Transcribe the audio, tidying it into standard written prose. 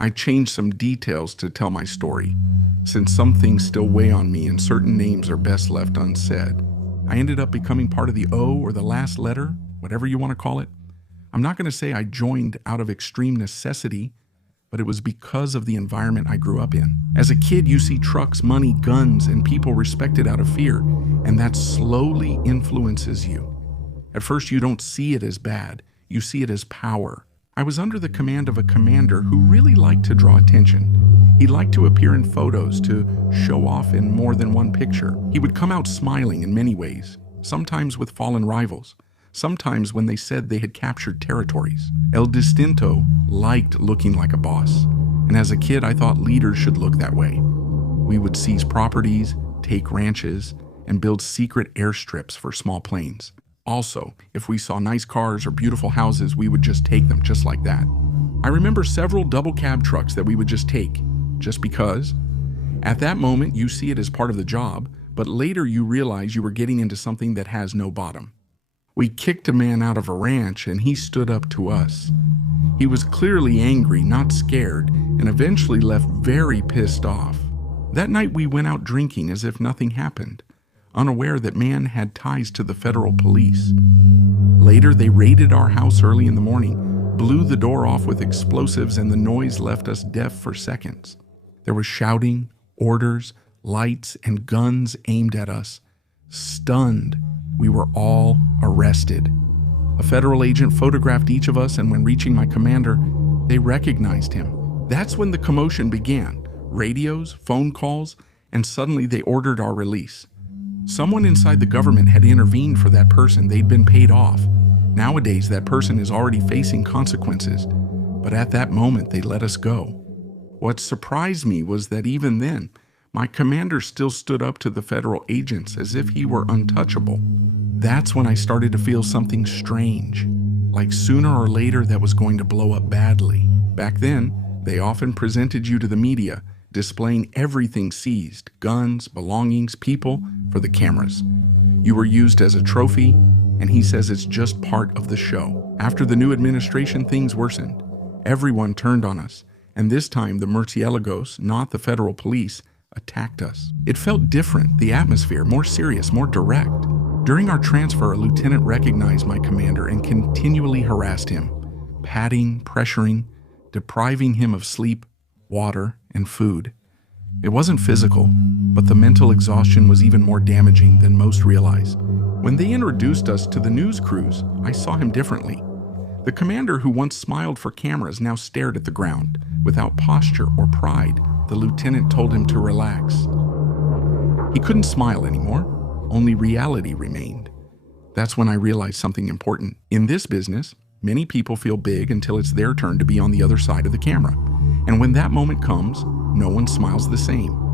I changed some details to tell my story, since some things still weigh on me and certain names are best left unsaid. I ended up becoming part of the O or the last letter, whatever you want to call it. I'm not going to say I joined out of extreme necessity, but it was because of the environment I grew up in. As a kid, you see trucks, money, guns, and people respected out of fear, and that slowly influences you. At first, you don't see it as bad. You see it as power. I was under the command of a commander who really liked to draw attention. He liked to appear in photos to show off in more than one picture. He would come out smiling in many ways, sometimes with fallen rivals, sometimes when they said they had captured territories. El Distinto liked looking like a boss, and as a kid I thought leaders should look that way. We would seize properties, take ranches, and build secret airstrips for small planes. Also, if we saw nice cars or beautiful houses, we would just take them just like that. I remember several double cab trucks that we would just take, just because. At that moment, you see it as part of the job, but later you realize you were getting into something that has no bottom. We kicked a man out of a ranch and he stood up to us. He was clearly angry, not scared, and eventually left very pissed off. That night we went out drinking as if nothing happened, unaware that man had ties to the federal police. Later, they raided our house early in the morning, blew the door off with explosives, and the noise left us deaf for seconds. There was shouting, orders, lights, and guns aimed at us. Stunned, we were all arrested. A federal agent photographed each of us, and when reaching my commander, they recognized him. That's when the commotion began. Radios, phone calls, and suddenly they ordered our release. Someone inside the government had intervened for that person. They'd been paid off. Nowadays, that person is already facing consequences. But at that moment, they let us go. What surprised me was that even then, my commander still stood up to the federal agents as if he were untouchable. That's when I started to feel something strange, like sooner or later that was going to blow up badly. Back then, they often presented you to the media, displaying everything seized, guns, belongings, people, for the cameras. You were used as a trophy, and he says it's just part of the show. After the new administration, things worsened. Everyone turned on us, and this time the Murciélagos, not the federal police, attacked us. It felt different, the atmosphere, more serious, more direct. During our transfer, a lieutenant recognized my commander and continually harassed him, patting, pressuring, depriving him of sleep, water, and food. It wasn't physical, but the mental exhaustion was even more damaging than most realize. When they introduced us to the news crews, I saw him differently. The commander who once smiled for cameras now stared at the ground. Without posture or pride, the lieutenant told him to relax. He couldn't smile anymore, only reality remained. That's when I realized something important. In this business, many people feel big until it's their turn to be on the other side of the camera. And when that moment comes, no one smiles the same.